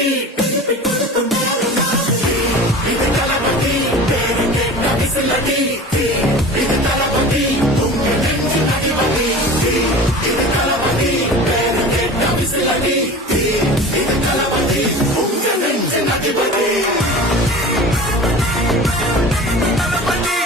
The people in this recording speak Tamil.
தளபதி திருப்பி கொடுக்கும் நேரம் மாதிரி. இது தளபதி பேரு கேட்ட விசிலடி. இது தளபதி உங்க நெஞ்சின் அதிபதி. இது தளபதி பேரு கேட்ட விசிலடி. இது தளபதி உங்க நெஞ்சின் அதிபதி. தளபதி